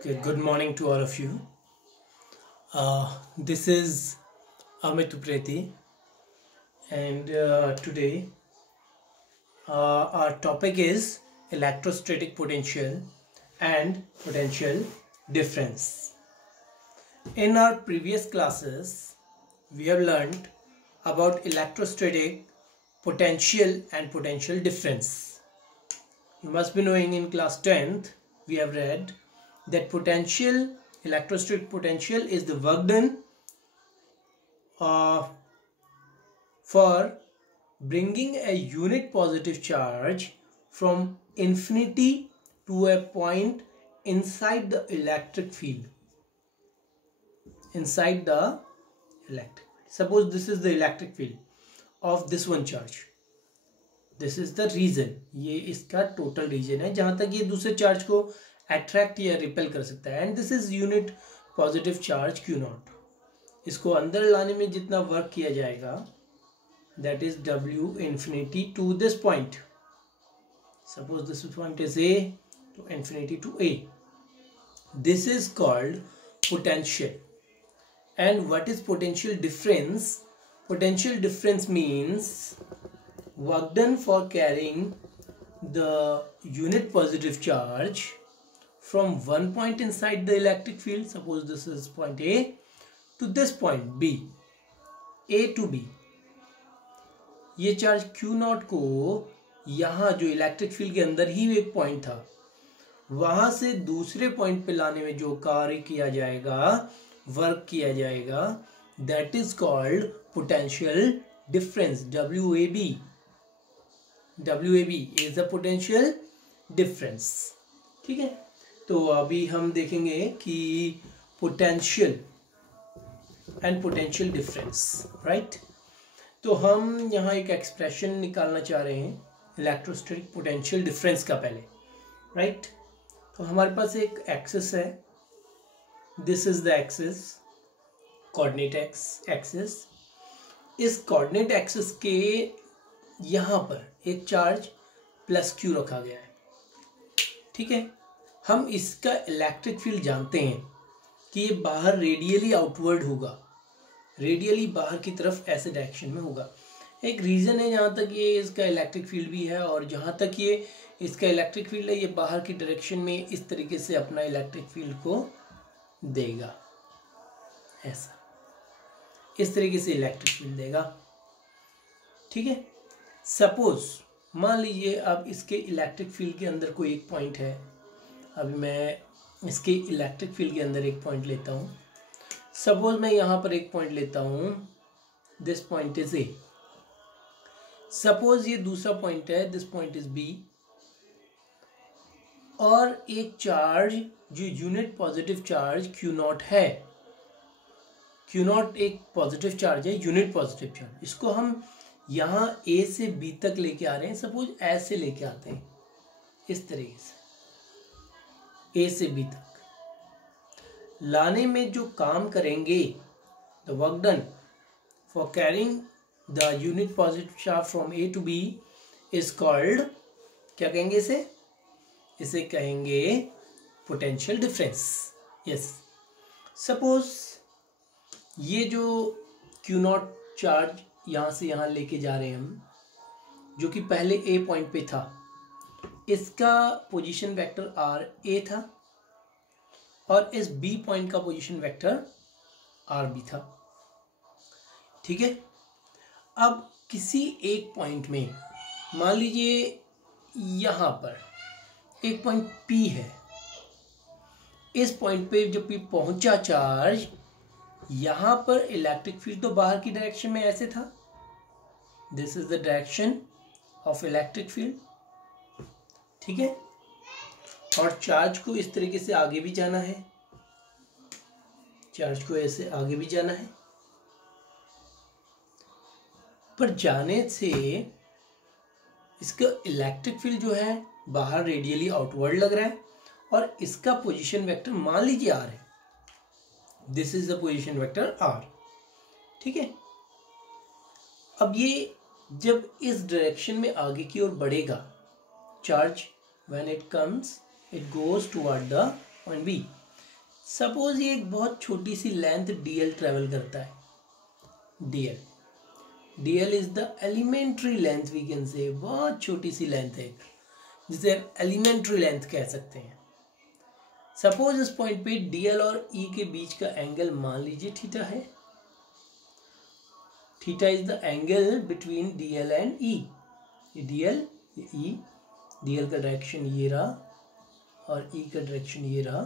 Okay, good morning to all of you. This is Amit Upreti, and today our topic is electrostatic potential and potential difference. In our previous classes, we have learned about electrostatic potential and potential difference. You must be knowing in class 10th, we have read that electrostatic potential is the work done for bringing a unit positive charge from infinity to a point inside the electric field. Suppose this is the electric field of this one charge. This is the region. ये इसका total region है जहां तक ये दूसरे charge को attract या repel कर सकता है. And this is unit positive charge Q0. इसको अंदर लाने में जितना वर्क किया जाएगा that is W infinity to this point. Suppose this point is A तो infinity to A. This is called potential. And what is potential difference? Potential difference means work done for carrying the unit positive charge from one point inside the electric field, suppose this is point A, to this point B, A to B. ये charge Q0 को यहाँ जो electric field के अंदर ही एक point था वहां से दूसरे पॉइंट पे लाने में जो कार्य किया जाएगा, वर्क किया जाएगा, that is called potential difference. WAB is the potential difference. ठीक है, तो अभी हम देखेंगे कि potential and potential difference. Right, तो हम यहाँ एक एक्सप्रेशन निकालना चाह रहे हैं इलेक्ट्रोस्टैटिक पोटेंशियल डिफरेंस का पहले. राइट, तो हमारे पास एक एक्सिस है. This is the axis, coordinate axis. इस कोऑर्डिनेट एक्सिस के यहाँ पर एक चार्ज प्लस Q रखा गया है. ठीक है, हम इसका इलेक्ट्रिक फील्ड जानते हैं कि ये बाहर रेडियली आउटवर्ड होगा, रेडियली बाहर की तरफ ऐसे डायरेक्शन में होगा. एक रीजन है जहाँ तक ये इसका इलेक्ट्रिक फील्ड भी है, और जहाँ तक ये इसका इलेक्ट्रिक फील्ड है ये बाहर की डायरेक्शन में इस तरीके से अपना इलेक्ट्रिक फील्ड को देगा. ऐसा इस तरीके से इलेक्ट्रिक फील्ड देगा. ठीक है, सपोज मान लीजिए अब इसके इलेक्ट्रिक फील्ड के अंदर कोई एक पॉइंट है. अभी मैं इसके इलेक्ट्रिक फील्ड के अंदर एक पॉइंट लेता हूँ. सपोज मैं यहाँ पर एक पॉइंट लेता हूँ. This point is A. Suppose ये दूसरा पॉइंट है, दिस पॉइंट इज B. और एक चार्ज जो यूनिट पॉजिटिव चार्ज Q0 है. Q0 एक पॉजिटिव चार्ज है, यूनिट पॉजिटिव चार्ज. इसको हम यहाँ A से B तक लेके आ रहे हैं. सपोज ऐसे लेके आते हैं इस तरीके से A से B तक लाने में जो काम करेंगे, the work done for carrying the unit positive charge from A to B is called, क्या कहेंगे इसे कहेंगे पोटेंशियल डिफरेंस. यस, सपोज ये जो Q0 चार्ज यहाँ से यहाँ लेके जा रहे हैं हम, जो कि पहले A पॉइंट पे था, इसका पोजीशन वेक्टर RA था और इस B पॉइंट का पोजीशन वेक्टर RB था. ठीक है, अब किसी एक पॉइंट में मान लीजिए यहाँ पर एक पॉइंट P है. इस पॉइंट पे जब P पहुंचा चार्ज, यहाँ पर इलेक्ट्रिक फील्ड तो बाहर की डायरेक्शन में ऐसे था. This is the direction of electric field. ठीक है, और चार्ज को इस तरीके से आगे भी जाना है, चार्ज को ऐसे आगे भी जाना है. पर जाने से इसका इलेक्ट्रिक फील्ड जो है बाहर रेडियली आउटवर्ड लग रहा है, और इसका पोजीशन वेक्टर मान लीजिए R है. This is the position vector R. ठीक है, अब ये जब इस डायरेक्शन में आगे की ओर बढ़ेगा, charge when it comes it goes toward the point B. Suppose ये एक बहुत छोटी सी लेंथ dl ट्रेवल करता है. dl is the elementary length, we can say बहुत छोटी सी लेंथ है जिसे एलिमेंट्री लेंथ कह सकते हैं. सपोज इस पॉइंट पे dl और e के बीच का एंगल मान लीजिए थीटा है. Theta is the angle between dl and e. ये dl, ये e, dl का डायरेक्शन ये रहा और e का डायरेक्शन ये रहा,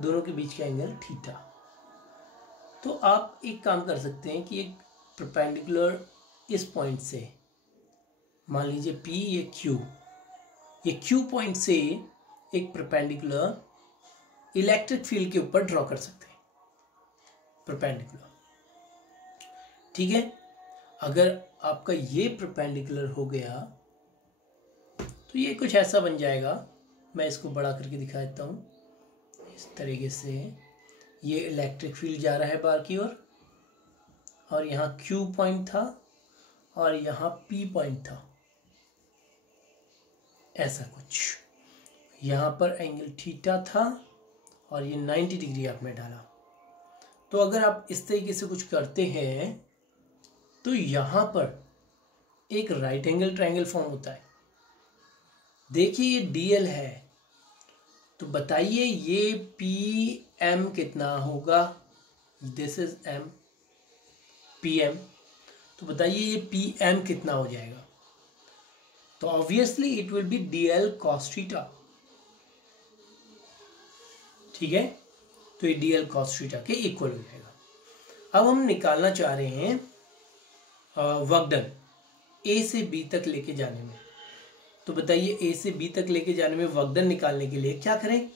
दोनों के बीच का एंगल थीटा. तो आप एक काम कर सकते हैं कि एक परपेंडिकुलर इस पॉइंट से, मान लीजिए P, ये Q पॉइंट से एक परपेंडिकुलर इलेक्ट्रिक फील्ड के ऊपर ड्रॉ कर सकते हैं, परपेंडिकुलर. ठीक है. अगर आपका ये परपेंडिकुलर हो गया तो ये कुछ ऐसा बन जाएगा. मैं इसको बड़ा करके दिखा देता हूँ. इस तरीके से ये इलेक्ट्रिक फील्ड जा रहा है बाहर की ओर, और यहाँ Q पॉइंट था और यहाँ P पॉइंट था, ऐसा कुछ. यहाँ पर एंगल थीटा था और ये 90 डिग्री आपने डाला. तो अगर आप इस तरीके से कुछ करते हैं तो यहाँ पर एक राइट एंगल ट्रायंगल फॉर्म होता है. देखिए ये dl है, तो बताइए ये PM कितना होगा. This is m, PM. तो बताइए ये PM कितना हो जाएगा. तो obviously it will be dl cos theta. ठीक है. तो ये dl cos थीटा के इक्वल हो जाएगा. अब हम निकालना चाह रहे हैं वर्कडन A से B तक लेके जाने में. तो बताइए A से B तक लेके जाने में वर्कडन निकालने के लिए क्या करें.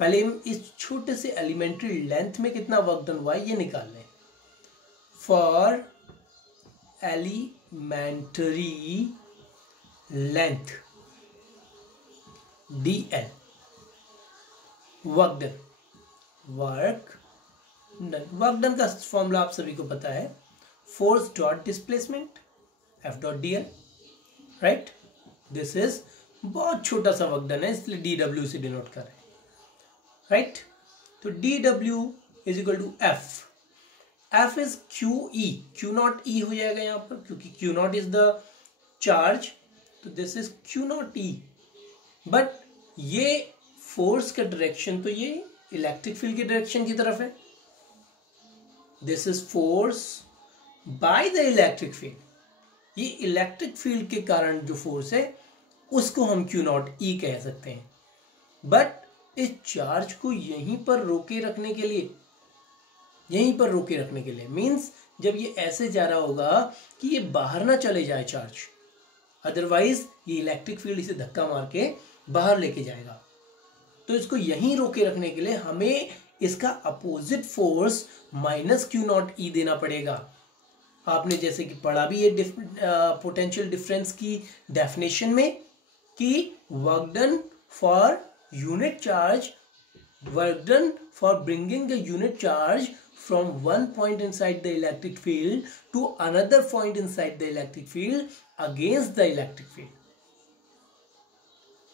पहले हम इस छोटे से एलिमेंट्री लेंथ में कितना वर्कडन हुआ है ये निकाल लें. For elementary length dl, work done, work done का फॉर्मूला आप सभी को पता है, force dot displacement F dot dl, right. This is बहुत छोटा सा वर्कडन है इसलिए dw से डिनोट कर रहे हैं, राइट. तो dw is equal to F is QE, Q naught E हो जाएगा यहाँ पर क्योंकि Q naught is the charge. तो this is Q naught E. But ये फोर्स का डायरेक्शन तो ये इलेक्ट्रिक फील्ड के डायरेक्शन की तरफ है. This is force by the electric field. ये इलेक्ट्रिक फील्ड के कारण जो फोर्स है उसको हम Q नॉट E कह सकते हैं. बट इस चार्ज को यहीं पर रोके रखने के लिए, मीन्स जब ये ऐसे जा रहा होगा कि ये बाहर ना चले जाए चार्ज, अदरवाइज ये इलेक्ट्रिक फील्ड इसे धक्का मार के बाहर लेके जाएगा. तो इसको यहीं रोके रखने के लिए हमें इसका opposite force minus Q naught E देना पड़ेगा. आपने जैसे कि पढ़ा भी ये पोटेंशियल डिफरेंस की डेफिनेशन में कि work done for unit charge, work done for bringing the unit charge from one point inside the electric field to another point inside the electric field against the electric field.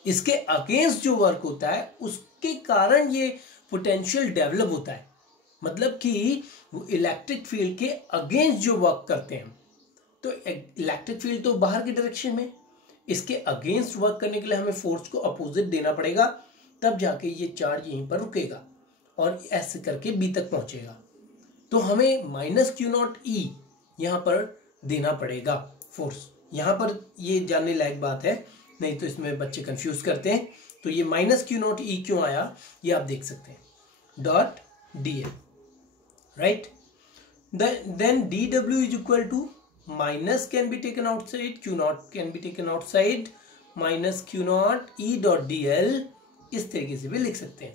इसके against जो work होता है उसके कारण ये potential develop होता है. मतलब कि वो इलेक्ट्रिक फील्ड के अगेंस्ट जो वर्क करते हैं, तो इलेक्ट्रिक फील्ड तो बाहर की डायरेक्शन में, इसके अगेंस्ट वर्क करने के लिए हमें फोर्स को अपोजिट देना पड़ेगा, तब जाके ये चार्ज यहीं पर रुकेगा और ऐसे करके बी तक पहुंचेगा. तो हमें माइनस Q नॉट E यहाँ पर देना पड़ेगा फोर्स. यहाँ पर ये जानने लायक बात है, नहीं तो इसमें बच्चे कंफ्यूज करते हैं. तो ये माइनस Q नॉट E क्यों आया ये आप देख सकते हैं. Dot dl, right. Then dw is equal to minus can be taken outside, Q naught can be taken outside, minus Q naught E dot dl. इस तरीके से भी लिख सकते हैं.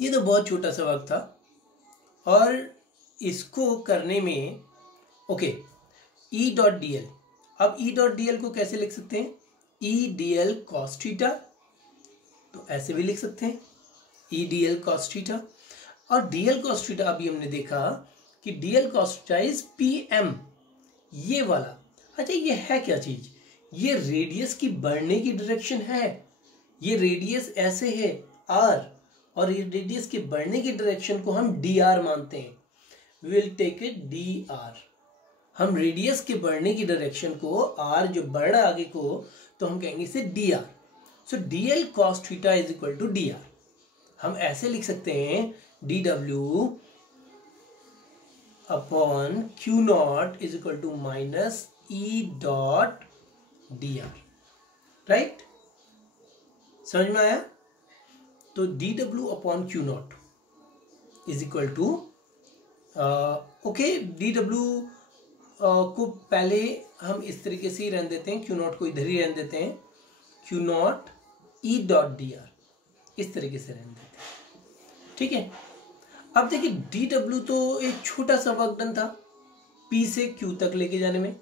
ये तो बहुत छोटा सा वर्क था और इसको करने में ओके E डॉट dl. अब E डॉट dl को कैसे लिख सकते हैं? E dl cos थीटा, तो ऐसे भी लिख सकते हैं E dl cos थीटा. और dl cos थीटा अभी हमने देखा कि dl cos theta is PM, ये वाला. अच्छा ये है क्या चीज? ये रेडियस की बढ़ने की डायरेक्शन है. ये रेडियस ऐसे है R और रेडियस के बढ़ने की डायरेक्शन को हम dr मानते हैं, we will take it dr। हम रेडियस के बढ़ने की डायरेक्शन को r जो बढ़ रहा आगे को, तो हम कहेंगे इसे dr। So dl cos theta is equal to dr। हम ऐसे लिख सकते हैं dw upon q naught is equal to minus e dot dr, right? समझ में आया? तो dw upon q naught is equal to okay, dw को पहले हम इस तरीके से ही रहने देते हैं, q नॉट को इधर ही रहने देते हैं, q naught e dot dr, इस तरीके से रहने देते हैं, ठीक है। अब देखिए dw तो एक छोटा सा वर्क डन था p से q तक लेके जाने में,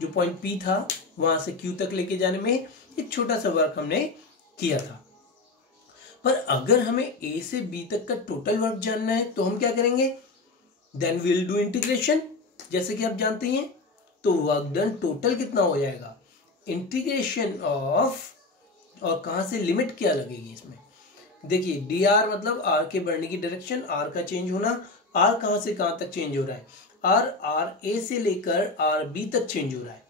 जो पॉइंट p था वहां से q तक लेके जाने में एक छोटा सा वर्क हमने किया था। पर अगर हमें a से b तक का टोटल वर्क जानना है तो हम क्या करेंगे, then we will do integration, जैसे कि आप जानते हैं। तो वर्क डन टोटल कितना हो जाएगा, इंटीग्रेशन ऑफ, और कहां से लिमिट क्या लगेगी इसमें, देखिए dr मतलब r के बढ़ने की डायरेक्शन, r का चेंज होना, r कहां से कहां तक चेंज हो रहा है, r a से लेकर r b तक चेंज हो रहा है,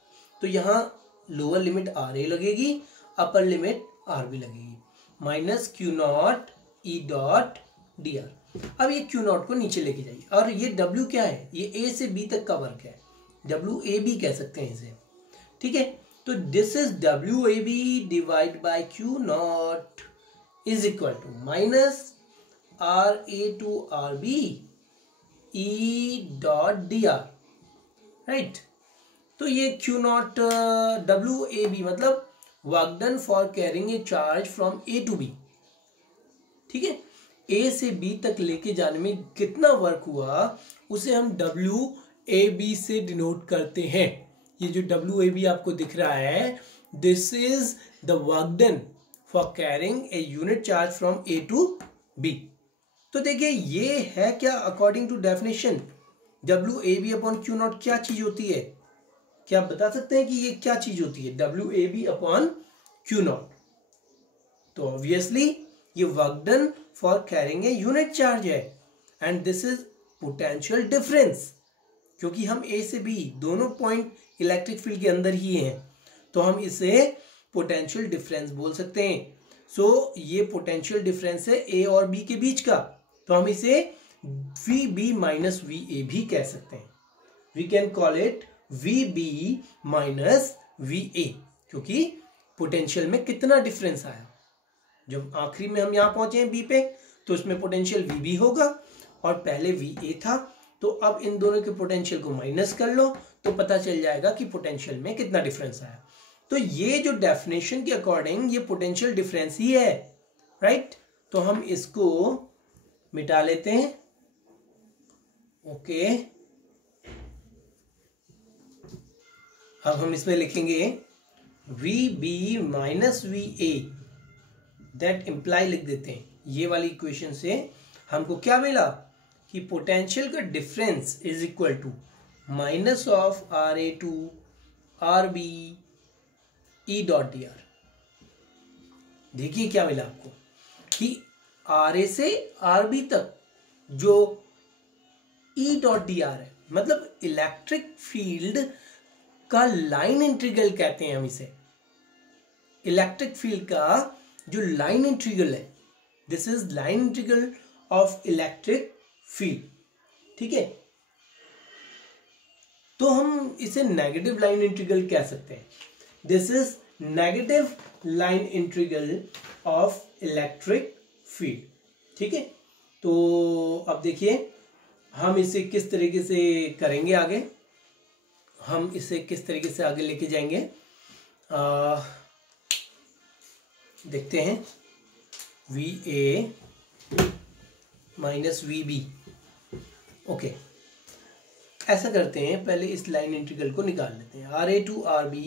तो यहाँ लोअर लिमिट r a लगेगी, अपर लिमिट r b लगेगी, minus q naught e dot dr। अब ये q नॉट को नीचे लेके जाइए, और ये w क्या है, ये a से b तक का वर्क है, WAB कह सकते हैं इसे, ठीक है। तो this is WAB divide by q naught is equal to minus RA to RB E dot dr, right. तो ये q नॉट WAB मतलब work done for carrying a charge from A to B, ठीक है। A से B तक लेके जाने में कितना वर्क हुआ उसे हम WAB से डिनोट करते हैं। ये जो WAB आपको दिख रहा है, this is the work done for carrying a unit charge from A to B। तो देखिए ये है क्या, according to definition WAB upon Q naught क्या चीज होती है, क्या आप बता सकते हैं कि ये क्या चीज होती है WAB अपॉन Q नॉट? तो ऑब्वियसली ये work done for carrying a unit charge है, and this is potential difference, क्योंकि हम A से B दोनों पॉइंट इलेक्ट्रिक फील्ड के अंदर ही हैं, तो हम इसे पोटेंशियल डिफरेंस बोल सकते हैं। सो ये पोटेंशियल डिफरेंस है A और B के बीच का, तो हम इसे VB माइनस VA भी कह सकते हैं। We can call it VB minus VA, क्योंकि पोटेंशियल में कितना डिफरेंस आया, जब आखिरी में हम यहां पहुंचे हैं B पे, तो इसमें पोटेंशियल VB होगा और पहले VA था, तो अब इन दोनों के पोटेंशियल को माइनस कर लो तो पता चल जाएगा कि पोटेंशियल में कितना डिफरेंस आया। तो ये जो डेफिनेशन के अकॉर्डिंग ये पोटेंशियल डिफरेंस ही है, राइट। तो हम इसको मिटा लेते हैं, ओके। अब हम इसमें लिखेंगे VB minus VA, that imply लिख देते हैं। ये वाली इक्वेशन से हमको क्या मिला कि पोटेंशियल का difference is equal to minus of RA to RB E dot dr। देखिए क्या मिला आपको कि RA से RB तक जो E डॉट dr है, मतलब इलेक्ट्रिक फील्ड का लाइन इंटीग्रल कहते हैं हम इसे, इलेक्ट्रिक फील्ड का जो लाइन इंटीग्रल है, this is line integral of electric field, ठीक है। तो हम इसे नेगेटिव लाइन इंटीग्रल कह सकते हैं, this is negative line integral of electric field, ठीक है। तो अब देखिए हम इसे किस तरीके से करेंगे आगे, हम इसे किस तरीके से आगे लेके जाएंगे, देखते हैं। VA minus VB, okay. ऐसा करते हैं, पहले इस लाइन इंटीग्रल को निकाल लेते हैं। RA to RB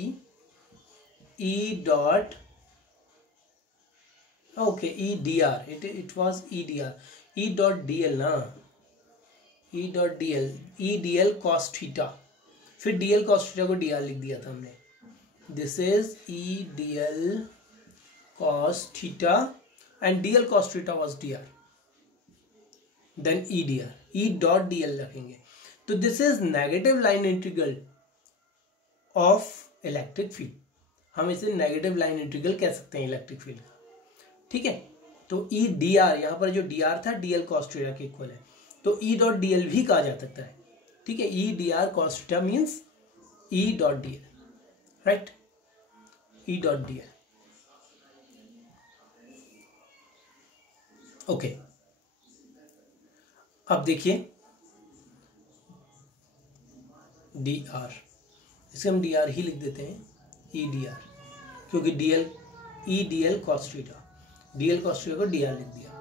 E dot, okay, E dr, it was E dr, E dot dl ना, E dot dl, E dl cos theta, फिर dl cos थीटा को dr लिख दिया था हमने, this is E dl cos theta and dl cos theta was dr, then E D R, E dot D L रखेंगे। तो this is negative line integral of electric field, हम इसे negative line integral कह सकते हैं electric field का, ठीक है। तो ई डी आर, यहाँ पर जो डी आर था डी एल कॉस थीटा के इक्वल है, तो ई डॉट डी एल भी कहा जा सकता है, ठीक है। ई D are cos theta means E dot D L, right, E dot D L, okay. अब देखिए डी आर, इसे हम डी आर ही लिख देते हैं, ई डी आर, क्योंकि D L, E D L cos theta, D L cos theta को D R लिख दिया,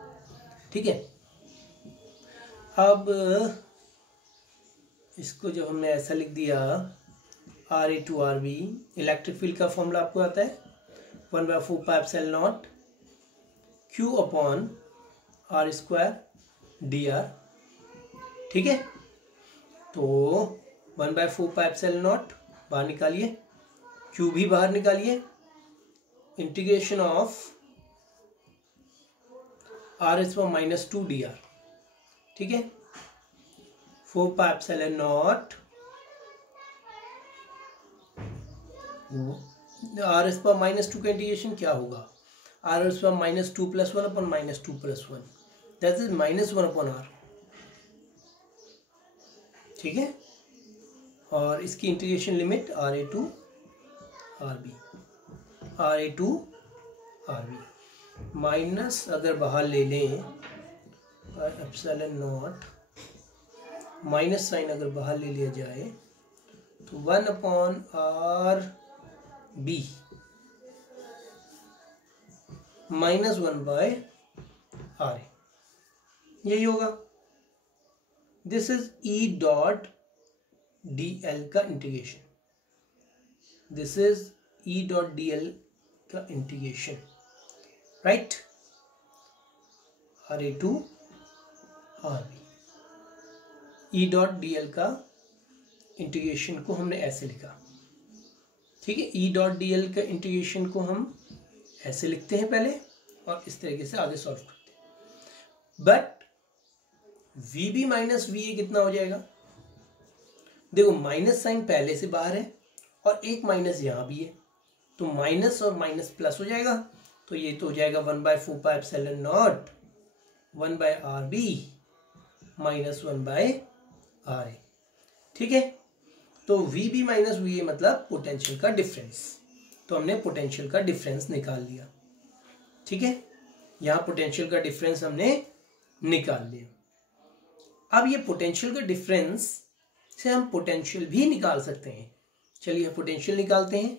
ठीक है। अब इसको जब हमने ऐसा लिख दिया, R A to R B, electric field का फॉर्मूला आपको आता है 1/4πε0 Q upon R square D R, ठीक है। तो 1/4πε0 बाहर निकालिए, Q भी बाहर निकालिए, integration of r⁻² D R, ठीक है। 4πε0 r⁻² का इंटीग्रेशन क्या होगा, r⁻² + 1 upon -2 + 1, that is -1 upon r, ठीक है। और इसकी integration limit RA to RB, RA to RB, minus अगर बाहर ले लें ε0, माइनस साइन अगर बाहर ले लिया जाए तो 1 अपॉन RB -1/RA, यही होगा। This is E dot D L का integration, this is E dot D L का integration, right, RA to RB। E dot D L का इंटीग्रेशन को हमने ऐसे लिखा, ठीक है। E डॉट डी एल का इंटीग्रेशन को हम ऐसे लिखते हैं पहले, और इस तरीके से आगे सॉल्व करते हैं। बट VB माइनस VA कितना हो जाएगा, देखो माइनस साइन पहले से बाहर है और एक माइनस यहाँ भी है, तो माइनस और माइनस प्लस हो जाएगा, तो ये तो हो जाएगा 1/4πε0 1/RB -1/RA, ठीक है। तो VB माइनस VA मतलब पोटेंशियल का डिफरेंस, तो हमने पोटेंशियल का डिफरेंस निकाल लिया, ठीक है। यहाँ पोटेंशियल का डिफरेंस हमने निकाल लिया। अब ये पोटेंशियल का डिफरेंस से हम पोटेंशियल भी निकाल सकते हैं, चलिए पोटेंशियल निकालते हैं।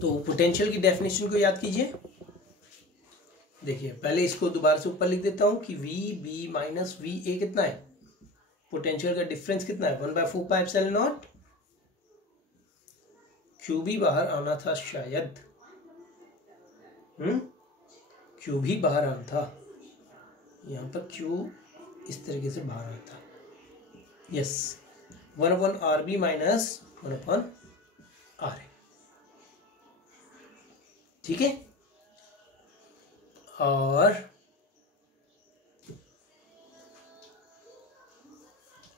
तो पोटेंशियल की डेफिनेशन को याद कीजिए, देखिए पहले इसको दोबारा से ऊपर लिख देता हूं कि VB माइनस VA कितना है, पोटेंशियल का डिफरेंस कितना है 1/4πε0, Q भी बाहर आना था शायद, Q भी बाहर आना था, यहाँ पर Q इस तरीके से बाहर आना था, यस, 1/RB माइनस 1/RA, ठीक है। और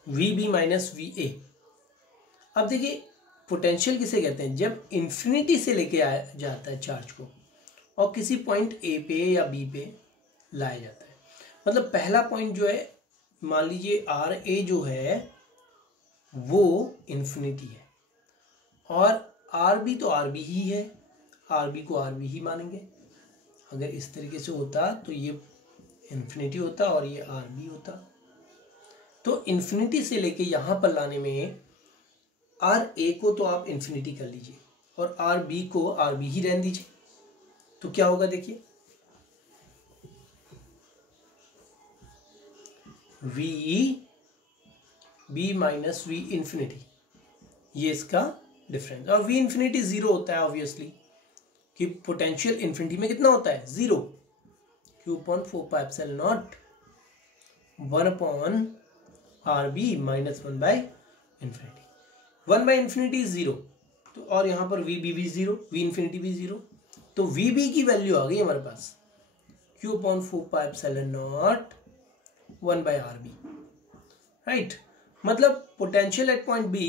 VB माइनस VA, अब देखिए पोटेंशियल किसे कहते हैं, जब इंफिनिटी से लेके आया जाता है चार्ज को और किसी पॉइंट A पे या B पे लाया जाता है। मतलब पहला पॉइंट जो है, मान लीजिए RA जो है वो इंफिनिटी है, और RB तो RB ही है, RB को RB ही मानेंगे। अगर इस तरीके से होता तो ये इंफिनिटी होता और ये RB होता, तो इंफिनिटी से लेके यहाँ पर लाने में RA को तो आप इंफिनिटी कर लीजिए और RB को RB ही रहने दीजिए, तो क्या होगा देखिए, VB माइनस V इंफिनिटी, ये इसका डिफरेंस, और V इंफिनिटी 0 होता है ऑब्वियसली, कि पोटेंशियल इंफिनिटी में कितना होता है 0, Q/4πε0 1/RB माइनस 1/इंफिनिटी, 1/इंफिनिटी 0, तो और यहाँ पर VB भी 0, V इंफिनिटी भी 0, तो VB की वैल्यू आ गई हमारे पास Q upon 4 pi epsilon naught 1 by RB, right. मतलब potential at point B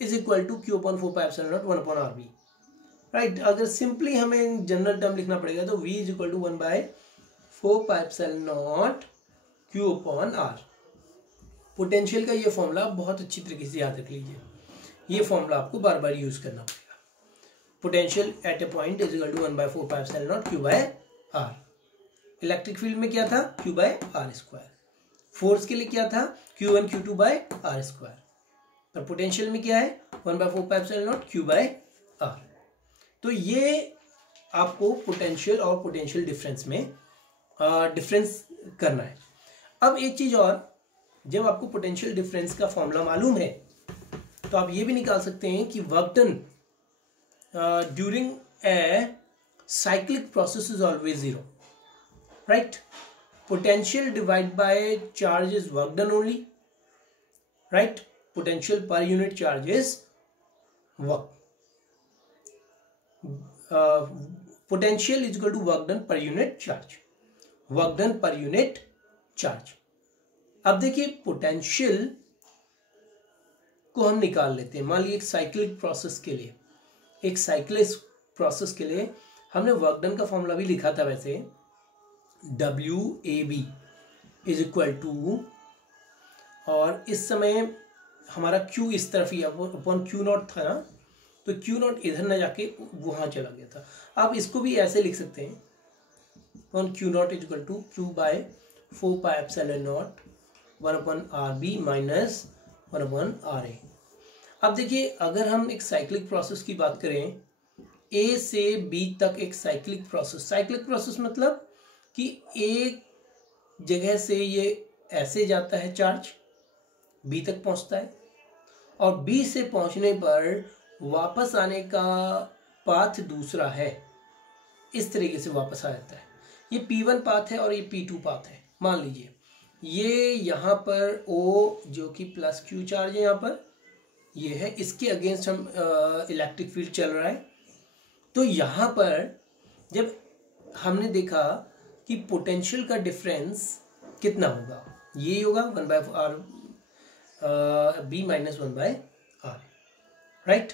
is equal to Q upon 4 pi epsilon naught 1 upon RB, right. अगर सिंपली हमें जनरल टर्म लिखना पड़ेगा तो V is equal to 1 by 4 pi epsilon naught Q upon R। Potential का ये formula बहुत अच्छी तरीके से याद रख लीजिए, ये फॉर्मूला आपको बार बार यूज करना पड़ेगा। Potential at a point is equal to 1 by 4 pi epsilon naught Q by R। Electric field में क्या था, Q by R square. Force के लिए क्या था, Q1 Q2 by R square. पर पोटेंशियल में क्या है, 1 by 4 pi epsilon naught Q by R। तो ये आपको पोटेंशियल और पोटेंशियल डिफरेंस में डिफरेंस करना है। अब एक चीज और, जब आपको पोटेंशियल डिफरेंस का फॉर्मूला मालूम है तो आप ये भी निकाल सकते हैं कि work done during a cyclic process is always zero, right. Potential divide by charge is work done only, right. Potential per unit charge is work, potential is equal to work done per unit charge, work done per unit charge. अब देखिए potential को हम निकाल लेते हैं। मान लीजिए एक साइक्लिक प्रोसेस के लिए, एक साइक्लिक प्रोसेस के लिए हमने वर्क डन का फॉर्मूला भी लिखा था वैसे, WAB इज इक्वल टू, और इस समय हमारा Q इस तरफ ही अपॉन Q नॉट था ना, तो Q नॉट इधर ना जाके वहां चला गया था। आप इसको भी ऐसे लिख सकते हैं, upon Q naught is equal to Q by 4 pi epsilon naught 1 upon RB minus 1 upon RA। अब देखिए अगर हम एक साइक्लिक प्रोसेस की बात करें, A से B तक एक साइक्लिक प्रोसेस मतलब कि एक जगह से ये ऐसे जाता है चार्ज, B तक पहुंचता है, और B से पहुंचने पर वापस आने का पाथ दूसरा है, इस तरीके से वापस आ जाता है। ये P1 पाथ है और ये P2 पाथ है। मान लीजिए ये यहाँ पर O जो कि प्लस Q चार्ज है, यहाँ पर ये है, इसके अगेंस्ट हम इलेक्ट्रिक फील्ड चल रहा है। तो यहाँ पर जब हमने देखा कि पोटेंशियल का डिफरेंस कितना होगा, ये होगा 1 by RB minus 1 by R, right.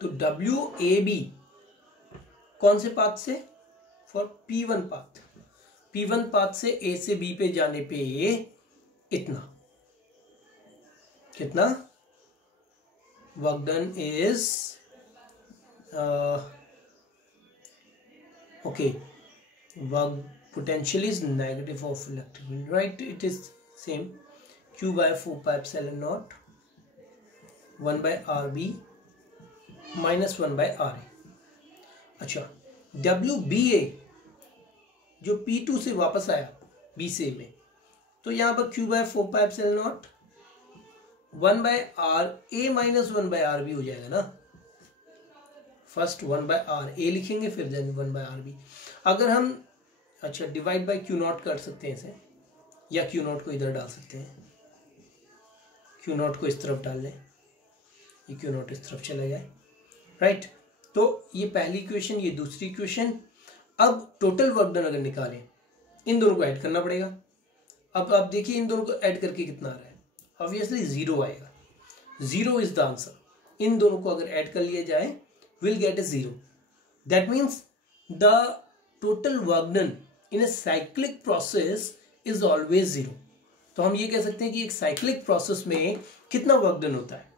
तो WAB कौन से पाथ से, for P1 path, P1 path से A से B पे जाने पे इतना, कितना work done is okay, work potential is negative of electric field, right. It is same Q by 4 pi epsilon naught 1 by RB minus 1 by RA। अच्छा, WBA जो P2 से वापस आया B से में, तो यहाँ पर Q by 4 pi epsilon naught 1 by RA minus 1 by RB हो जाएगा ना। फर्स्ट 1 by RA लिखेंगे, फिर देन 1 by RB। अगर हम अच्छा डिवाइड बाय Q नॉट कर सकते हैं इसे, या Q नॉट को इधर डाल सकते हैं, Q नॉट को इस तरफ डाल लें, ये Q नॉट इस तरफ चला जाए, राइट। तो ये पहली इक्वेशन, ये दूसरी इक्वेशन। अब टोटल वर्क डन अगर निकालें, इन दोनों को ऐड करना पड़ेगा। अब आप देखिए इन दोनों को ऐड करके कितना आ रहा है, ऑब्वियसली 0 आएगा, 0 इज द आंसर। इन दोनों को अगर ऐड कर लिया जाए will get A 0। That means the total work done in A cyclic process is always 0। तो हम ये कह सकते हैं कि एक साइक्लिक प्रोसेस में कितना वर्क डन होता है,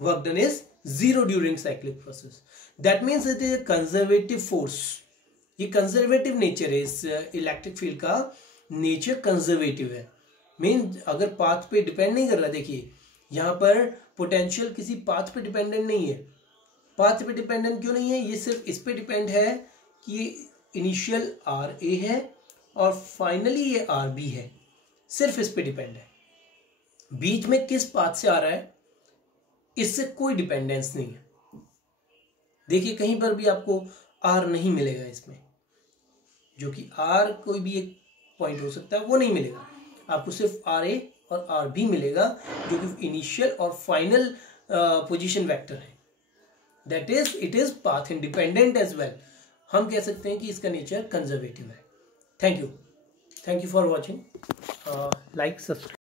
work done is 0 during cyclic process. That means it is a conservative force. ये कंजर्वेटिव नेचर है, इस इलेक्ट्रिक फील्ड का नेचर कंजर्वेटिव है। मीन अगर पाथ पे डिपेंड नहीं कर रहा, देखिए यहाँ पर पोटेंशियल किसी पाथ पे डिपेंडेंट नहीं है। पाथ पे डिपेंडेंट क्यों नहीं है, ये सिर्फ इस पे डिपेंड है कि इनिशियल RA है और फाइनली ये RB है, सिर्फ इस पे डिपेंड है। बीच में किस पाथ से आ रहा है इससे कोई डिपेंडेंस नहीं है। देखिए कहीं पर भी आपको R नहीं मिलेगा इसमें, जो कि R कोई भी एक पॉइंट हो सकता है, वो नहीं मिलेगा आपको, सिर्फ RA और RB मिलेगा, जो कि इनिशियल और फाइनल पोजीशन वेक्टर है। That is it is path independent as well. हम कह सकते हैं कि इसका नेचर कंजर्वेटिव है। Thank you for watching. Like, subscribe.